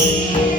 Música